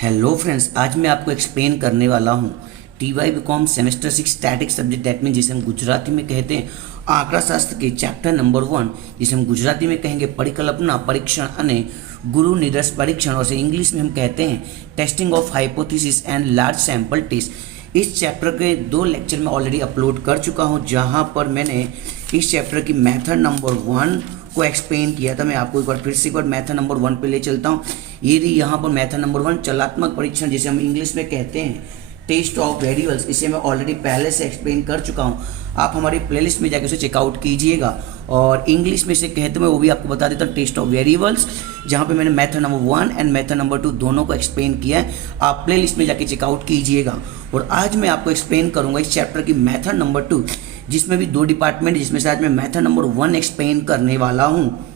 Hello friends, आज मैं आपको एक्सप्लेन करने वाला हूँ TY BCom semester 6 static subject, that mean जिसे हम गुजराती में कहते हैं आंकड़ा शास्त्र के चैप्टर नंबर 1, जिसे हम गुजराती में कहेंगे परिकल्पना परीक्षण अने गुरु निदर्श परीक्षण, और इंग्लिश में हम कहते हैं testing of hypothesis and large sample test. इस चैप्टर के 2 लेक्चर मैं ऑलरेडी अपलोड कर चुका हूँ, जहाँ पर मैंने इस चैप्टर की मेथड नंबर 1 को एक्सप्लेन किया था। मैं आपको फिर से एक बार मेथड नंबर 1 पे ले चलता हूँ। ये रही यहाँ पर मेथड नंबर 1, चलात्मक परीक्षण, जिसे हम इंग्लिश में कहते हैं टेस्ट ऑफ वेरिएबल्स। इसे मैं ऑलरेडी पहले से एक्सप्लेन कर चुका हूँ, आप हमारी प्लेलिस्ट में जाकर उसे चेकआउट कीजिएगा। और इंग्लिश में इसे कहते हैं, वो भी आपको बता देता हूँ, टेस्ट ऑफ वेरिएबल्स, जहाँ पे मैंने method number 1 and method number 2 दोनों को एक्सप्लेन किया है। आप प्लेलिस्ट में जाके चेकआउट कीजिएगा। और आज मैं आपको एक्सप्लेन करूँगा इस चैप्टर की मेथड नंबर 2, जिसमें भी 2 डिपार्टमेंट, जिसमें से आज मैं मेथड नंबर 1 एक्सप्लेन करने वाला हूँ,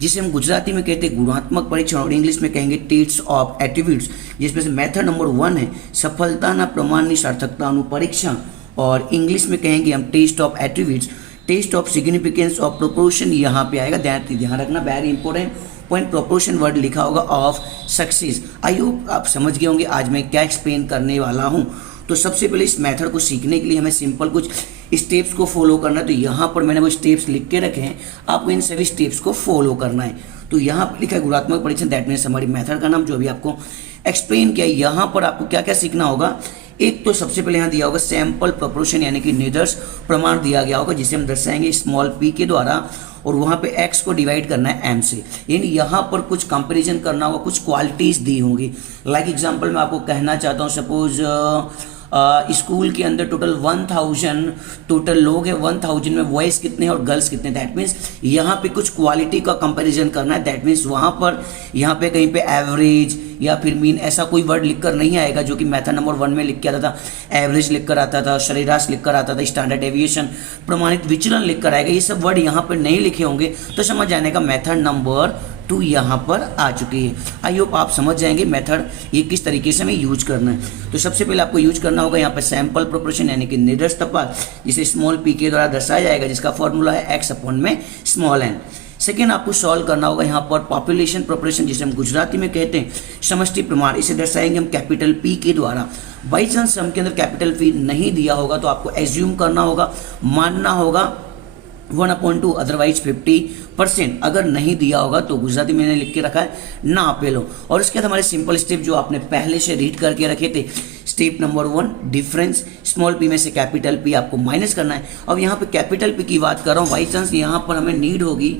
जिसे हम गुजराती में कहते हैं गुणात्मक परीक्षण और इंग्लिश में कहेंगे टेस्ट ऑफ एट्रीब्यूट्स, जिसमें से मेथड नंबर 1 है सफलताना प्रमाणनी सार्थकताનું परीक्षण, और इंग्लिश में कहेंगे हम test of attributes, test of significance of proportion. यहाँ पे आएगा, ध्यान रखना, very important point, proportion word लिखा होगा ऑफ सक्सेस। आई होप आप समझ गए होंगे आज मैं क्या एक्सप्लेन करने वाला हूँ। तो सबसे पहले इस मेथड को सीखने के लिए हमें सिंपल कुछ स्टेप्स को फॉलो करना है। तो यहाँ पर मैंने वो स्टेप्स लिख के रखे हैं, आपको इन सभी स्टेप्स को फॉलो करना है। तो यहाँ पर लिखा है गुणात्मक परीक्षण, दैट मीन्स हमारी मेथड का नाम, जो अभी आपको एक्सप्लेन किया है। यहाँ पर आपको क्या क्या सीखना होगा। एक तो सबसे पहले यहाँ दिया होगा सैंपल प्रोपोर्शन, यानी कि निदर्श प्रमाण दिया गया होगा, जिसे हम दर्शाएंगे स्मॉल p के द्वारा, और वहाँ पे x को डिवाइड करना है m से। यानी यहाँ पर कुछ कंपैरिजन करना होगा, कुछ क्वालिटीज़ दी होंगी। लाइक एग्जांपल मैं आपको कहना चाहता हूँ, सपोज स्कूल के अंदर टोटल 1000 टोटल लोग हैं, 1000 में बॉयज़ कितने हैं और गर्ल्स कितने, दैट मीन्स यहाँ पे कुछ क्वालिटी का कंपैरिजन करना है। दैट मीन्स वहाँ पर यहाँ पे कहीं पे एवरेज या फिर मीन ऐसा कोई वर्ड लिखकर नहीं आएगा, जो कि मेथड नंबर 1 में लिख के आता था। एवरेज लिख कर आता था, सरेराश लिख कर आता था, स्टैंडर्ड डेविएशन, प्रमाणित विचलन लिख कर आएगा। ये सब वर्ड यहाँ पर नहीं लिखे होंगे, तो समझ जाने का मेथड नंबर 2 यहाँ पर आ चुकी है। आई होप आप समझ जाएंगे मेथड ये किस तरीके से हमें यूज करना है। तो सबसे पहले आपको यूज करना होगा यहाँ पर सैंपल प्रोपोर्शन, यानी कि निदर्श तपास, जिसे स्मॉल p के द्वारा दर्शाया जाएगा, जिसका फॉर्मूला है x/n। सेकेंड आपको सॉल्व करना होगा यहाँ पर पॉपुलेशन प्रोपोर्शन, जिसे हम गुजराती में कहते हैं समष्टि प्रमाण। इसे दर्शाएंगे हम कैपिटल P के द्वारा। बाई चांस सम के अंदर कैपिटल P नहीं दिया होगा तो आपको एज्यूम करना होगा, मानना होगा 1/2, अदरवाइज 50%। अगर नहीं दिया होगा तो गुजराती में मैंने लिख के रखा है ना पे लो। और इसके बाद हमारे सिंपल स्टेप जो आपने पहले से रीड करके रखे थे, step number 1 difference, small p में से कैपिटल P आपको माइनस करना है। अब यहाँ पे कैपिटल P की बात कर रहा हूँ, बाई चांस यहाँ पर हमें नीड होगी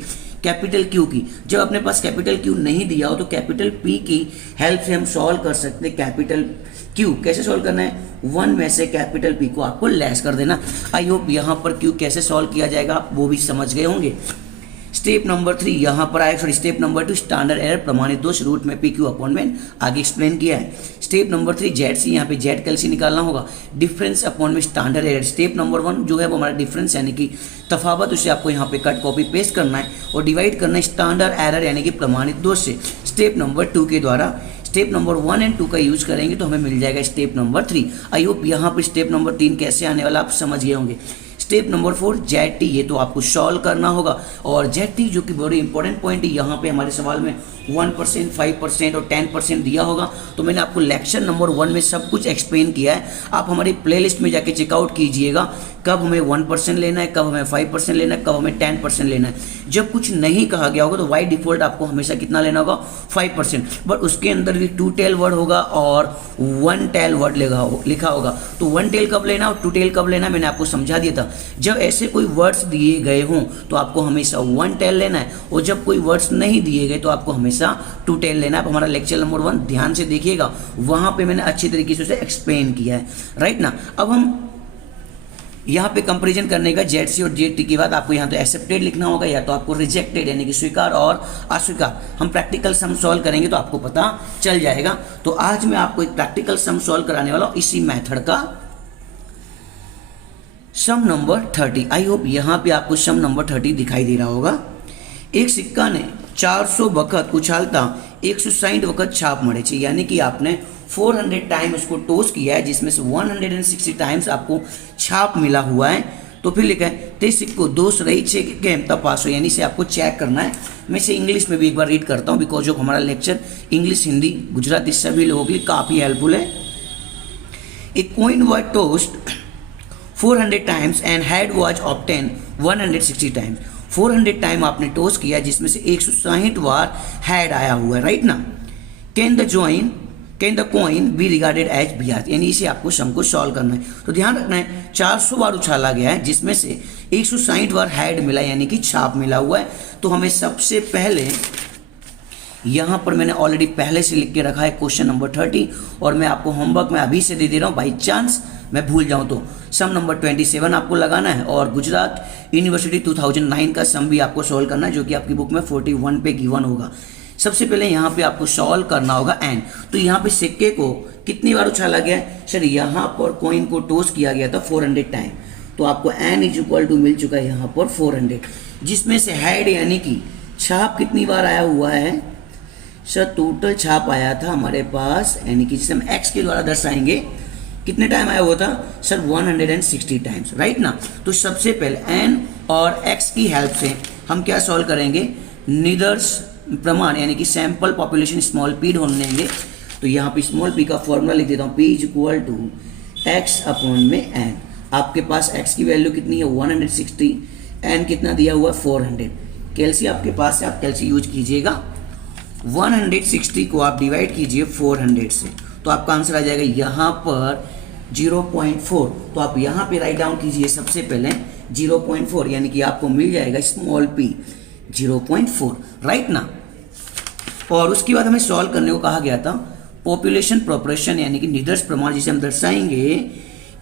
कैपिटल Q की। जब अपने पास कैपिटल Q नहीं दिया हो तो कैपिटल P की हेल्प से हम सॉल्व कर सकते हैं कैपिटल Q। कैसे सॉल्व करना है, 1 में से कैपिटल P को आपको लेस कर देना। आई होप यहाँ पर Q कैसे सॉल्व किया जाएगा आप वो भी समझ गए होंगे। स्टेप नंबर 3 यहाँ पर आएगा, sorry step number 2 standard error प्रमाणित दोष रूट में PQ/n, आगे एक्सप्लेन किया है। स्टेप नंबर 3 ZC, यहाँ पे Z कैलसी निकालना होगा, डिफरेंस अपॉन में स्टैंडर्ड एरर। स्टेप नंबर 1 जो है वो हमारा डिफरेंस यानी कि तफावत, उसे आपको यहाँ पे कट कॉपी पेस्ट करना है और डिवाइड करना है स्टैंडर्ड एरर यानी कि प्रमाणित दोष से, स्टेप नंबर 2 के द्वारा। स्टेप नंबर 1 एंड 2 का यूज करेंगे तो हमें मिल जाएगा स्टेप नंबर 3। आई होप यहाँ पर स्टेप नंबर 3 कैसे आने वाला आप समझ गए होंगे। स्टेप नंबर 4 ZT, ये तो आपको सॉल्व करना होगा। और ZT जो कि बड़ी इंपॉर्टेंट पॉइंट है, यहाँ पे हमारे सवाल में 1%, 5% और 10% दिया होगा। तो मैंने आपको लेक्चर नंबर 1 में सब कुछ एक्सप्लेन किया है, आप हमारी प्लेलिस्ट में जाके चेकआउट कीजिएगा, कब हमें 1% लेना है, कब हमें 5% लेना है, कब हमें 10% लेना है। जब कुछ नहीं कहा गया होगा तो बाय डिफॉल्ट आपको हमेशा कितना लेना होगा, 5%, बट उसके अंदर भी 2 टेल वर्ड होगा और 1 टेल वर्ड लिखा होगा। तो 1 टेल कब लेना और 2 टेल कब लेना मैंने आपको समझा दिया था। जब ऐसे कोई वर्ड्स दिए गए हों तो आपको हमेशा 1 टेल लेना है, और जब कोई वर्ड्स नहीं दिए गए तो आपको हमेशा 2 टेल लेना है। आप हमारा लेक्चर नंबर 1 ध्यान से देखिएगा, वहां पे मैंने अच्छी तरीके से उसे एक्सप्लेन किया है, राइट ना। अब हम यहाँ पे कंपैरिजन करने का ZC और ZT के बाद आपको यहाँ तो एक्सेप्टेड लिखना होगा या तो आपको रिजेक्टेड, यानी कि स्वीकार और अस्वीकार। हम प्रैक्टिकल सम सॉल्व करेंगे तो आपको पता चल जाएगा। तो आज मैं आपको एक प्रैक्टिकल सम सॉल्व कराने वाला हूँ इसी मेथड का, सम नंबर 30। आई होप यहाँ पे आपको सम नंबर 30 दिखाई दे रहा होगा। एक सिक्का ने 400 वक्त उछालता 160 वक्त छाप मळे छे, यानी कि आपने 400 टाइम उसको टॉस किया है, जिसमें से 160 टाइम्स आपको छाप मिला हुआ है। तो फिर लिखा है ते सिक्को दोष रही छे कि केम तपासो, यानी इसे आपको चेक करना है। मैं इसे इंग्लिश में भी एक बार रीड करता हूँ, बिकॉज ऑफ हमारा लेक्चर इंग्लिश, हिंदी, गुजराती सभी लोगों के लिए काफ़ी हेल्पफुल है। A coin was tossed 400 times and head was obtain 160 times. 400 time आपने टॉस किया जिसमें से 160 बार हेड आया हुआ है, राइट ना। Can the coin be regarded as बिहार, यानी इसे आपको सम को सॉल्व करना है। तो ध्यान रखना है 400 बार उछाला गया है जिसमें से 160 बार हेड मिला, यानी कि छाप मिला हुआ है। तो हमें सबसे पहले यहाँ पर मैंने ऑलरेडी पहले से लिख के रखा है क्वेश्चन नंबर 30, और मैं आपको होमवर्क में अभी से दे दे रहा हूँ, बाई चांस मैं भूल जाऊँ तो। सम नंबर 27 आपको लगाना है, और गुजरात यूनिवर्सिटी 2009 का सम भी आपको सॉल्व करना है, जो कि आपकी बुक में 41 पे गिवन होगा। सबसे पहले यहाँ पे आपको सॉल्व करना होगा एन। तो यहाँ पे सिक्के को कितनी बार उछाला गया है सर, यहाँ पर कॉइन को टॉस किया गया था 400 टाइम, तो आपको एन इज इक्वल टू मिल चुका है यहाँ पर 400, जिसमें से हेड यानी कि छाप कितनी बार आया हुआ है सर, टोटल छाप आया था हमारे पास, यानी कि जिसे हम एक्स के द्वारा दर्शाएंगे, कितने टाइम आया हुआ था सर 160 टाइम्स, राइट ना। तो सबसे पहले एन और एक्स की हेल्प से हम क्या सॉल्व करेंगे, निदर्श प्रमाण यानी कि सैंपल पॉपुलेशन स्मॉल पी ढूंढ लेंगे। तो यहाँ पे स्मॉल पी का फॉर्मूला लिख देता हूँ, P is equal to X upon में एन। आपके पास एक्स की वैल्यू कितनी है 160, एन कितना दिया हुआ है 400। कैलसी आपके पास है, आप कैलसी यूज कीजिएगा। 160 को आप डिवाइड कीजिए 400 से, तो आपका आंसर आ जाएगा यहाँ पर 0.4। तो आप यहाँ पे राइट डाउन कीजिए सबसे पहले 0.4, यानी कि आपको मिल जाएगा स्मॉल पी 0.4, राइट ना। और उसके बाद हमें सॉल्व करने को कहा गया था पॉपुलेशन प्रोपोर्शन, यानी कि निदर्श प्रमाण, जिसे हम दर्शाएंगे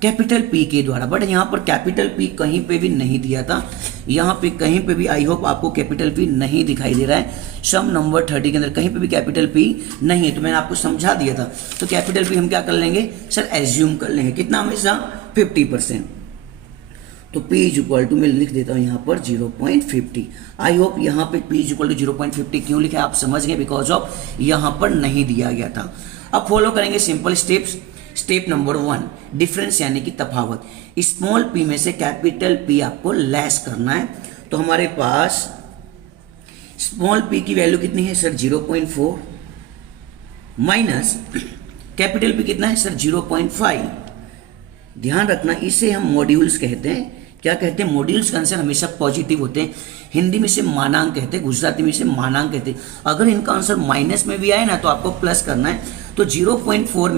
कैपिटल पी के द्वारा। बट यहाँ पर कैपिटल पी कहीं पे भी नहीं दिया था, यहाँ पे कहीं पे भी आई होप आपको कैपिटल पी नहीं दिखाई दे रहा है। सम नंबर 30 के अंदर कहीं पे भी कैपिटल पी नहीं है, तो मैंने आपको समझा दिया था। तो कैपिटल पी हम क्या कर लेंगे सर, एज्यूम कर लेंगे, कितना हमेशा 50%। तो P इज इक्वल टू मैं लिख देता हूँ यहाँ पर 0.50। आई होप यहाँ पे P इज इक्वल टू 0.50 क्यों लिखा है आप समझ गए, बिकॉज ऑफ यहाँ पर नहीं दिया गया था। अब फॉलो करेंगे simple steps. Step number 1, difference यानी कि तफावत। स्मॉल p में से कैपिटल P आपको लेस करना है। तो हमारे पास स्मॉल p की वैल्यू कितनी है सर 0.4 माइनस कैपिटल P कितना है सर 0.5। ध्यान रखना इसे हम मॉड्यूल्स कहते हैं। क्या कहते हैं, मॉड्यूल्स का आंसर हमेशा पॉजिटिव होते हैं। हिंदी में से मानांक कहते हैं, गुजराती में से मानांक कहते हैं। अगर इनका आंसर माइनस में भी आए ना तो आपको प्लस करना है। तो 0.4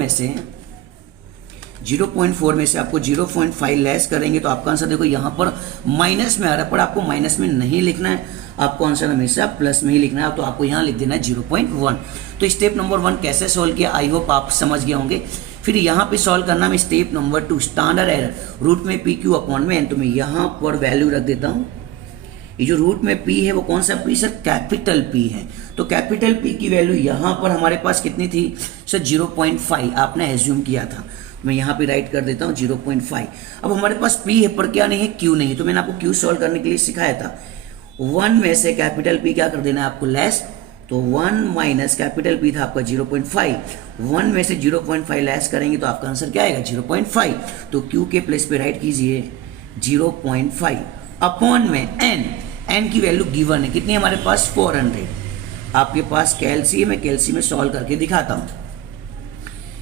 में से आपको 0.5 लेस करेंगे तो आपका आंसर देखो यहाँ पर माइनस में आ रहा है, पर आपको माइनस में नहीं लिखना है, आपको आंसर हमेशा प्लस में ही लिखना है। तो आपको यहाँ लिख देना है 0.1। तो स्टेप नंबर 1 कैसे सॉल्व किया आई होप आप समझ गए होंगे। फिर यहाँ पे सॉल्व करना है step number 2, standard error. Root में पी क्यू अपॉन में एन, तो मैं यहाँ पर वैल्यू रख देता हूँ। ये जो रूट में पी है वो कौन सा पी सर, कैपिटल पी है। तो कैपिटल पी की वैल्यू यहाँ पर हमारे पास कितनी थी सर 0.5 आपने एज्यूम किया था। मैं यहाँ पे राइट कर देता हूँ 0.5। अब हमारे पास P है पर क्या नहीं है, Q नहीं है। तो मैंने आपको Q सॉल्व करने के लिए सिखाया था। 1 में से कैपिटल P क्या कर देना है आपको लेस। तो 1 माइनस कैपिटल P था आपका 0.5, 1 में से 0.5 लेस करेंगे तो आपका आंसर क्या आएगा 0.5। तो Q के प्लेस पे राइट कीजिए 0.5 अपॉन में n की वैल्यू गिवन है कितनी हमारे पास 400। आपके पास कैलसी है, मैं कैलसी में सॉल्व करके दिखाता हूँ।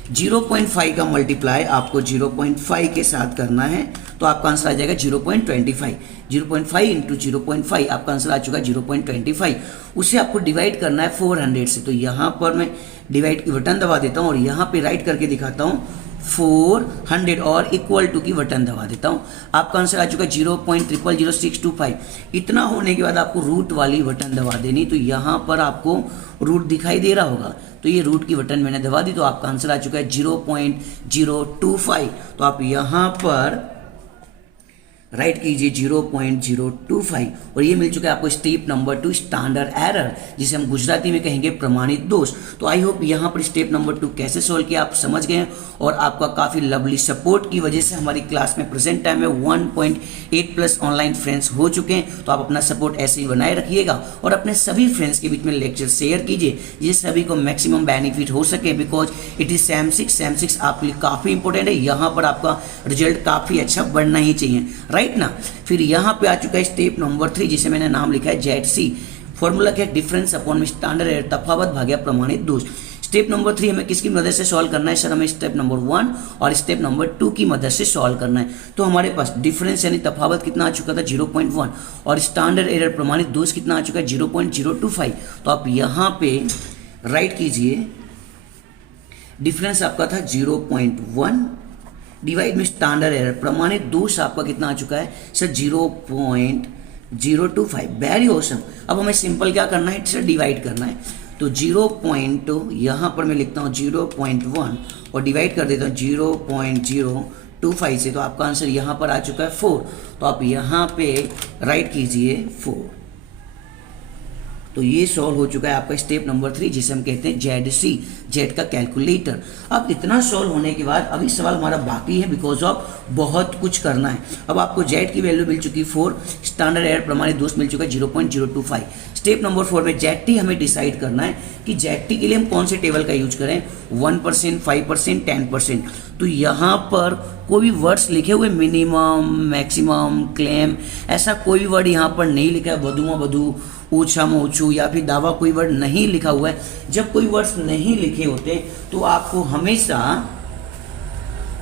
0.5 का मल्टीप्लाई आपको 0.5 के साथ करना है तो आपका आंसर आ जाएगा 0.25। 0.5 इंटू 0.5 आपका आंसर आ चुका है 0.25। उसे आपको डिवाइड करना है 400 से। तो यहाँ पर मैं डिवाइड की बटन दबा देता हूँ और यहाँ पे राइट करके दिखाता हूँ 400 और इक्वल टू की बटन दबा देता हूँ। आपका आंसर आ चुका है 0.000625। इतना होने के बाद आपको रूट वाली बटन दबा देनी। तो यहाँ पर आपको रूट दिखाई दे रहा होगा, तो ये रूट की बटन मैंने दबा दी तो आपका आंसर आ चुका है 0.025। तो आप यहाँ पर राइट कीजिए 0.025 और ये मिल चुका है आपको स्टेप नंबर 2, स्टैंडर्ड एरर, जिसे हम गुजराती में कहेंगे प्रमाणित दोष। तो आई होप यहाँ पर स्टेप नंबर 2 कैसे सोल्व किया आप समझ गए हैं। और आपका काफ़ी लवली सपोर्ट की वजह से हमारी क्लास में प्रेजेंट टाइम में 1.8+ ऑनलाइन फ्रेंड्स हो चुके हैं। तो आप अपना सपोर्ट ऐसे ही बनाए रखिएगा और अपने सभी फ्रेंड्स के बीच में लेक्चर शेयर कीजिए जिससे सभी को मैक्सिमम बेनिफिट हो सके। बिकॉज इट इज सैम 6 आपके लिए काफ़ी इंपॉर्टेंट है। यहाँ पर आपका रिजल्ट काफ़ी अच्छा बढ़ना ही चाहिए, राइट। राइट ना। फिर यहाँ पे आ चुका है स्टेप नंबर 3 जिसे मैंने नाम लिखा है ZC। फॉर्मूला क्या है, डिफरेंस अपॉन में स्टैंडर्ड एरर, तफावत भाग्य प्रमाणित दोष। स्टेप नंबर 3 हमें किसकी मदद से सॉल्व करना है सर, हमें स्टेप नंबर 1 और स्टेप नंबर 2 की मदद से सॉल्व करना है। तो हमारे पास डिफरेंस यानी तफावत कितना आ चुका था 0.1 और स्टैंडर्ड एरर प्रमाणित दोष कितना आ चुका है 0.025। तो आप यहाँ पे राइट कीजिए, डिफरेंस आपका था 0.1 डिवाइड में स्टैंडर्ड एरर, प्रमाणित दोष आपका कितना आ चुका है सर 0.025। Very awesome. अब हमें सिंपल क्या करना है सर, डिवाइड करना है। तो 0. यहाँ पर मैं लिखता हूँ 0.1 और डिवाइड कर देता हूँ 0.025 से, तो आपका आंसर यहाँ पर आ चुका है 4। तो आप यहाँ पे राइट कीजिए 4। तो ये सॉल्व हो चुका है आपका स्टेप नंबर 3 जिसे हम कहते हैं ZC, जेड का कैलकुलेटर। अब इतना सॉल्व होने के बाद अभी सवाल हमारा बाकी है, बिकॉज ऑफ बहुत कुछ करना है। अब आपको Z की वैल्यू मिल चुकी है 4, स्टैंडर्ड एरर प्रमाणित दोष मिल चुका है 0.025। स्टेप नंबर 4 में ZT हमें डिसाइड करना है कि ZT के लिए हम कौन से टेबल का यूज करें, 1%, 5%, 10%। तो यहाँ पर कोई भी वर्ड्स लिखे हुए मिनिमम, मैक्सिमम, क्लेम, ऐसा कोई भी वर्ड यहाँ पर नहीं लिखा है। वधुमा वधु, ऊंचा मोचू या फिर दावा, कोई वर्ड नहीं लिखा हुआ है। जब कोई वर्ड्स नहीं लिखे होते तो आपको हमेशा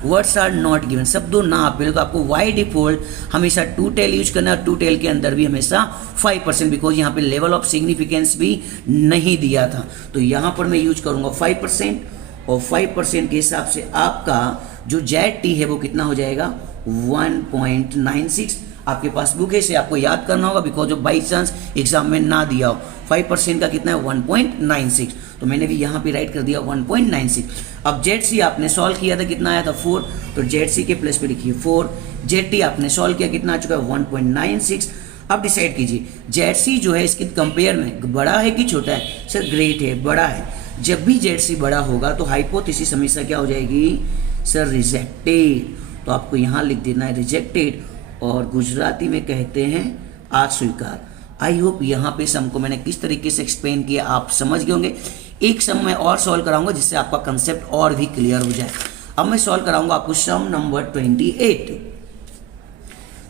वर्ड्स आर नॉट गिवन, शब्दों ना आपके, तो आपको वाई डिफॉल्ट हमेशा 2 टेल यूज करना है। 2 टेल के अंदर भी हमेशा 5%, बिकॉज यहाँ पे लेवल ऑफ सिग्निफिकेंस भी नहीं दिया था। तो यहाँ पर मैं यूज करूँगा 5% और 5% के हिसाब से आपका जो ZT है वो कितना हो जाएगा 1.96। आपके पास बुक है, इसे आपको याद करना होगा, because of by chance exam में ना दिया हो। 5% का कितना है 1.96, तो मैंने भी यहाँ पे राइट कर दिया 1.96। अब ZC आपने सॉल्व किया था, कितना आया था 4, तो ZC के प्लस पे लिखिए 4। ZT आपने सॉल्व किया, कितना आ चुका है 1.96। अब डिसाइड कीजिए ZC जो है इसके कंपेयर में बड़ा है कि छोटा है सर, ग्रेट है, बड़ा है। जब भी ZC बड़ा होगा तो हाइपोथेसिस हमेशा क्या हो जाएगी सर, रिजेक्टेड। तो आपको यहाँ लिख देना है रिजेक्टेड, और गुजराती में कहते हैं अस्वीकार। आई होप यहाँ पे सम को मैंने किस तरीके से एक्सप्लेन किया आप समझ गए होंगे। एक सम मैं और सॉल्व कराऊंगा जिससे आपका कंसेप्ट और भी क्लियर हो जाए। अब मैं सॉल्व कराऊंगा आपको सम नंबर 28।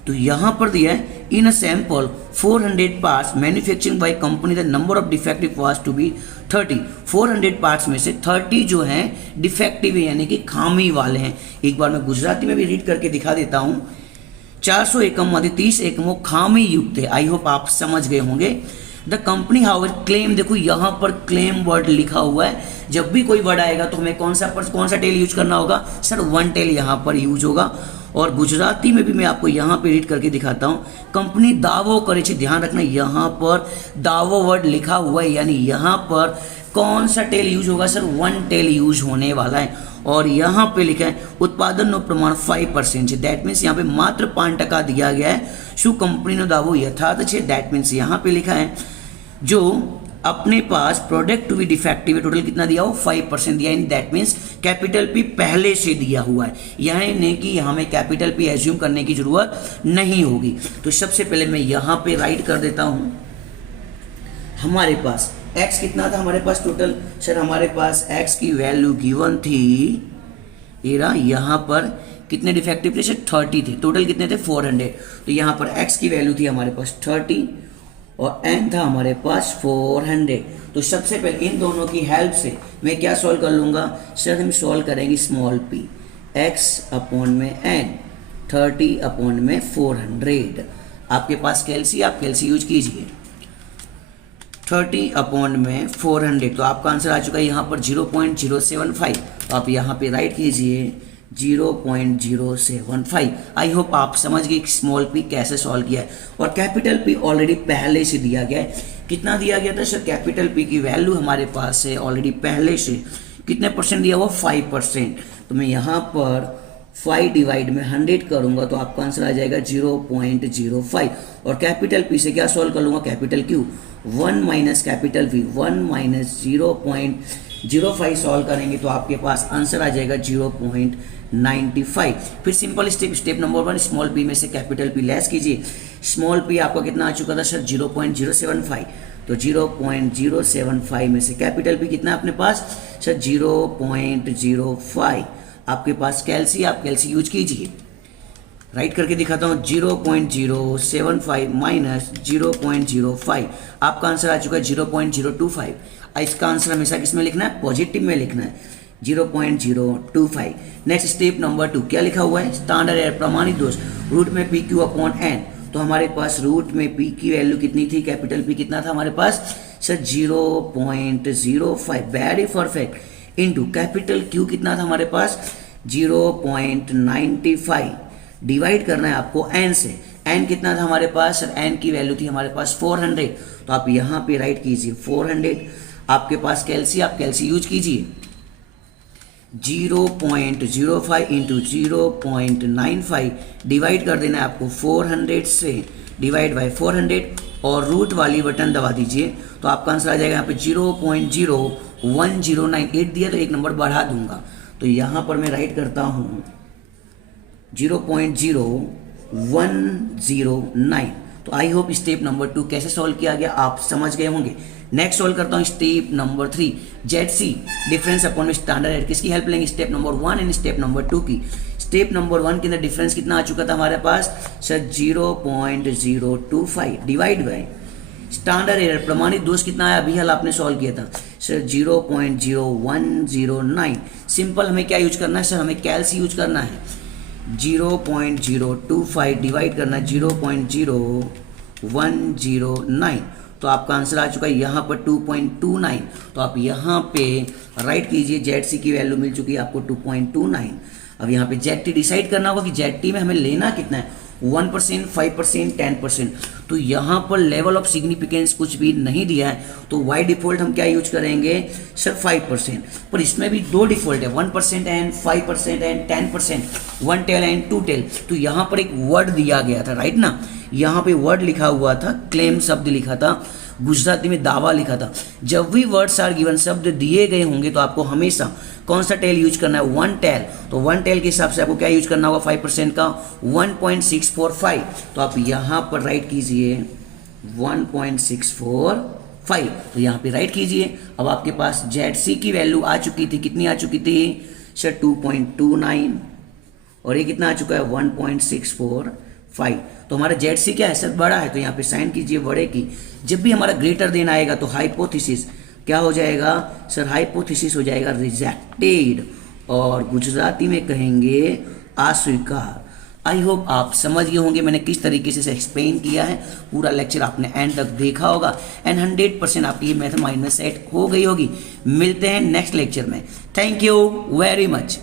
तो यहाँ पर दिया है, in a sample 400 parts manufacturing by company the number of defective was to be 30। 400 parts में से 30 जो हैं डिफेक्टिव है, यानी कि खामी वाले हैं। एक बार मैं गुजराती में भी रीड करके दिखा देता हूँ। 400 एकम मध्ये 30 एकमों खामी युक्त है। आई होप आप समझ गए होंगे। द कंपनी हाउएवर क्लेम, देखो यहाँ पर क्लेम वर्ड लिखा हुआ है। जब भी कोई वर्ड आएगा तो हमें कौन सा टेल यूज करना होगा सर, 1 टेल यहाँ पर यूज होगा। और गुजराती में भी मैं आपको यहाँ पे रीड करके दिखाता हूँ। कंपनी दावो करे छे, ध्यान रखना यहाँ पर दावो वर्ड लिखा हुआ है, यानी यहाँ पर कौन सा टेल यूज होगा सर, 1 टेल यूज होने वाला है। और यहाँ पे लिखा है उत्पादन नो प्रमाण 5% है, दैट मीन्स यहाँ पे मात्र 5% दिया गया है। शू कंपनी नो दावो यथार्थ है, दैट मीन्स यहाँ पे लिखा है जो अपने पास प्रोडक्ट टू बी डिफेक्टिव है, टोटल कितना दिया हो 5% दिया, in that means capital P पहले से दिया हुआ है, यानी नहीं कि हमें कैपिटल P एज्यूम करने की जरूरत नहीं होगी। तो सबसे पहले मैं यहाँ पे राइट कर देता हूँ। हमारे पास x कितना था हमारे पास टोटल सर, हमारे पास x की वैल्यू गिवन थी, यहाँ पर कितने डिफेक्टिव थे सर 30 थे, टोटल कितने थे 400। तो यहाँ पर x की वैल्यू थी हमारे पास 30 और n था हमारे पास 400। तो सबसे पहले इन दोनों की हेल्प से मैं क्या सॉल्व कर लूँगा सर, हम सॉल्व करेंगे स्मॉल p, x अपॉन में n, 30 अपॉन में 400। आपके पास कैलसी, आप कैलसी यूज कीजिए। 30 अपॉन में 400, तो आपका आंसर आ चुका है यहाँ पर 0.075। तो आप यहाँ पे राइट कीजिए 0.075। आई होप आप समझ गए स्मॉल p कैसे सॉल्व किया है। और कैपिटल P ऑलरेडी पहले से दिया गया है। कितना दिया गया था सर, कैपिटल P की वैल्यू हमारे पास है ऑलरेडी पहले से, कितने परसेंट दिया हुआ 5%। तो मैं यहाँ पर 5 डिवाइड में 100 करूंगा तो आपका आंसर आ जाएगा 0.05। और कैपिटल P से क्या सॉल्व कर लूँगा, capital Q, 1 minus capital V, 1 minus 0.05 solve करेंगे तो आपके पास आंसर आ जाएगा 0.95। फिर simple step number 1, small p में से कैपिटल P लेस कीजिए। स्मॉल p आपका कितना आ चुका था सर 0.075, तो 0.075 में से कैपिटल P कितना अपने पास सर 0.05। आपके पास कैलसी, आप कैलसी यूज कीजिए। राइट करके दिखाता हूँ 0.075 माइनस 0.05, आपका आंसर आ चुका है 0.025। इसका आंसर हमेशा किस में लिखना है, पॉजिटिव में लिखना है 0.025। नेक्स्ट स्टेप नंबर 2 क्या लिखा हुआ है, स्टैंडर्ड एरर प्रमाणित दोष रूट में पी क्यू अपॉन एन। तो हमारे पास रूट में पी की वैल्यू कितनी थी, कैपिटल पी कितना था हमारे पास sir 0.05, very perfect, into capital Q कितना था हमारे पास 0.95, डिवाइड करना है आपको एन से। एन कितना था हमारे पास सर, एन की वैल्यू थी हमारे पास 400, तो आप यहाँ पे राइट कीजिए 400। आपके पास कैल्सी, आप कैल्सी यूज कीजिए 0.05 इंटू 0.95, डिवाइड कर देना है आपको 400 से, डिवाइड बाय 400 और रूट वाली बटन दबा दीजिए, तो आपका आंसर आ जाएगा यहाँ पे 0.0109। दिया तो एक नंबर बढ़ा दूंगा, तो यहाँ पर मैं राइट करता हूँ 0.0109। तो आई होप स्टेप नंबर 2 कैसे सॉल्व किया गया आप समझ गए होंगे। नेक्स्ट सॉल्व करता हूँ step number 3, ZC difference upon में स्टैंडर्ड एरर। किसकी हेल्प लेंगे, step number 1 and step number 2 की। स्टेप नंबर 1 के अंदर डिफरेंस कितना आ चुका था हमारे पास sir 0.025, divide by standard error प्रमाणित दोष कितना है, अभी हाल आपने सॉल्व किया था सर 0.0109। सिंपल हमें क्या यूज करना है सर, हमें कैल्सी यूज करना है 0.025 डिवाइड करना 0.0109, तो आपका आंसर आ चुका है यहाँ पर 2.29। तो आप यहाँ पे राइट कीजिए, ZC की वैल्यू मिल चुकी है आपको 2.29। अब यहाँ पे ZT डिसाइड करना होगा कि ZT में हमें लेना कितना है, 1%, 5%, 10%। तो यहाँ पर लेवल ऑफ सिग्निफिकेंस कुछ भी नहीं दिया है, तो बाय डिफॉल्ट हम क्या यूज करेंगे सर 5%। पर इसमें भी दो डिफॉल्ट है, 1% and 5% and 10%, 1 tail and 2 tail. तो यहाँ पर एक वर्ड दिया गया था, राइट ना, यहाँ पे वर्ड लिखा हुआ था, क्लेम शब्द लिखा था, गुजराती में दावा लिखा था। जब भी वर्ड्स आर गिवन, शब्द दिए गए होंगे, तो आपको हमेशा कौन सा टेल यूज करना है, 1 टेल। तो 1 टेल के हिसाब से आपको क्या यूज करना होगा 5% का 1.645। तो आप यहाँ पर राइट कीजिए 1.645, तो यहाँ पे राइट कीजिए। अब आपके पास ZC की वैल्यू आ चुकी थी, कितनी आ चुकी थी सर 2.29, और ये कितना आ चुका है 1.645। तो हमारा ZC क्या है सर, बड़ा है, तो यहाँ पे साइन कीजिए बड़े की। जब भी हमारा ग्रेटर देन आएगा तो हाइपोथेसिस क्या हो जाएगा सर, हाइपोथेसिस हो जाएगा रिजेक्टेड, और गुजराती में कहेंगे अस्वीकार। आई होप आप समझ गए होंगे मैंने किस तरीके से एक्सप्लेन किया है। पूरा लेक्चर आपने एंड तक देखा होगा एंड 100% आपकी ये मेथड माइंड में सेट हो गई होगी। मिलते हैं नेक्स्ट लेक्चर में। Thank you very much.